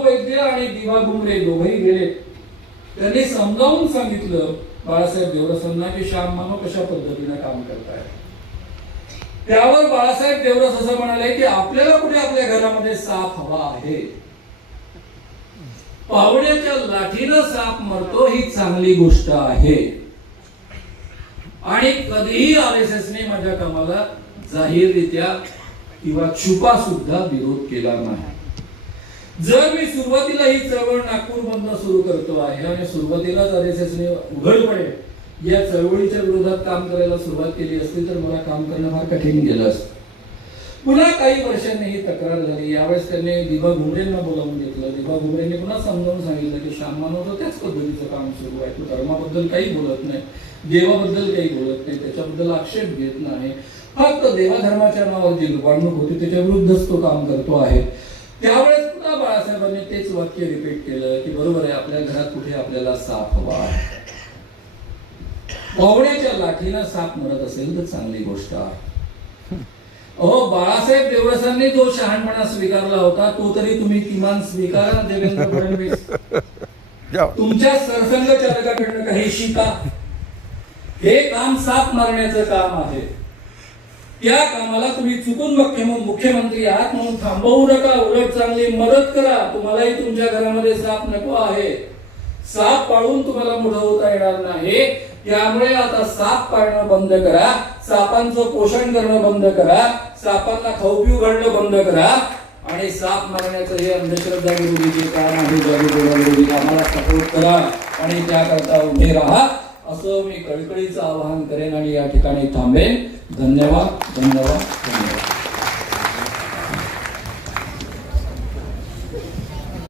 वैद्य आणि दिवा घुमरे दोघेही गेले. त्यांनी समजावून सांगितलं बाळासाहेब देवरसांना की श्याम मानव कशा पद्धतीने काम करताय. त्यावर बाळासाहेब देवरस असं म्हणाले की आपल्याला कुठे आपल्या घरामध्ये साप हवा आहे. पावड्याच्या लाठीनं साप मरतो ही चांगली गोष्ट आहे आणि कधीही RSSने माझ्या कामाला जाहीररित्या किंवा छुपा सुद्धा विरोध केला नाही. जर मी सुरुवातीला ही चळवळ नागपूर मधून सुरू करतो आहे आणि सुरुवातीलाच RSSने उघडपणे या चळवळीच्या विरोधात काम करायला सुरुवात केली असती तर मला काम करणं फार कठीण गेलं असतं. पुन्हा काही वर्षांनी ही तक्रार झाली. यावेळेस त्यांनी दिवा घुमरेंना बोलावून घेतलं. दिवा घुमरेंनी पुन्हा समजावून सांगितलं की श्याम मानवचं त्याच पद्धतीचं काम सुरू आहे. तो धर्माबद्दल काही बोलत नाही, देवाबद्दल काही बोलत नाही, त्याच्याबद्दल आक्षेप घेत नाही. फक्त देवाधर्माच्या नावावर जी लुबाडणूक होती त्याच्या विरुद्धच तो काम करतो आहे. त्यावेळेस पुन्हा बाळासाहेबांनी तेच वाक्य रिपीट केलं की बरोबर आहे, आपल्या घरात कुठे आपल्याला साप हवा आहे. पावड्याच्या लाठीनं साप मरत असेल तर चांगली गोष्ट आहे. अहो, बाळासाहेब देवरसांनी जो शहाणपणा स्वीकारला होता तो तरी तुम्ही किमान स्वीकारा. देवेंद्र फडणवीस, तुमच्या सरसंघचालकाकडनं काही शिका. हे काम साप मारण्याचं काम आहे. त्या कामाला तुम्ही चुकून मुख्यमंत्री आहात म्हणून थांबवू नका. उलट चांगली मदत करा. तुम्हालाही तुमच्या घरामध्ये साप नको आहे. साप पाळून तुम्हाला मोठं होता येणार नाही. त्यामुळे आता साप पाळणं बंद करा, सापांचं पोषण करणं बंद करा, सापांना खाऊ पिऊ घालणं बंद करा आणि साप मारण्याचं हे अंधश्रद्धा विरोधी जे काम आहे, जादूटोणा आम्हाला सपोर्ट करा आणि त्याकरता उभे राहा असं मी कळकळीचं आवाहन करेन आणि या ठिकाणी थांबेन. धन्यवाद, धन्यवाद, धन्यवाद.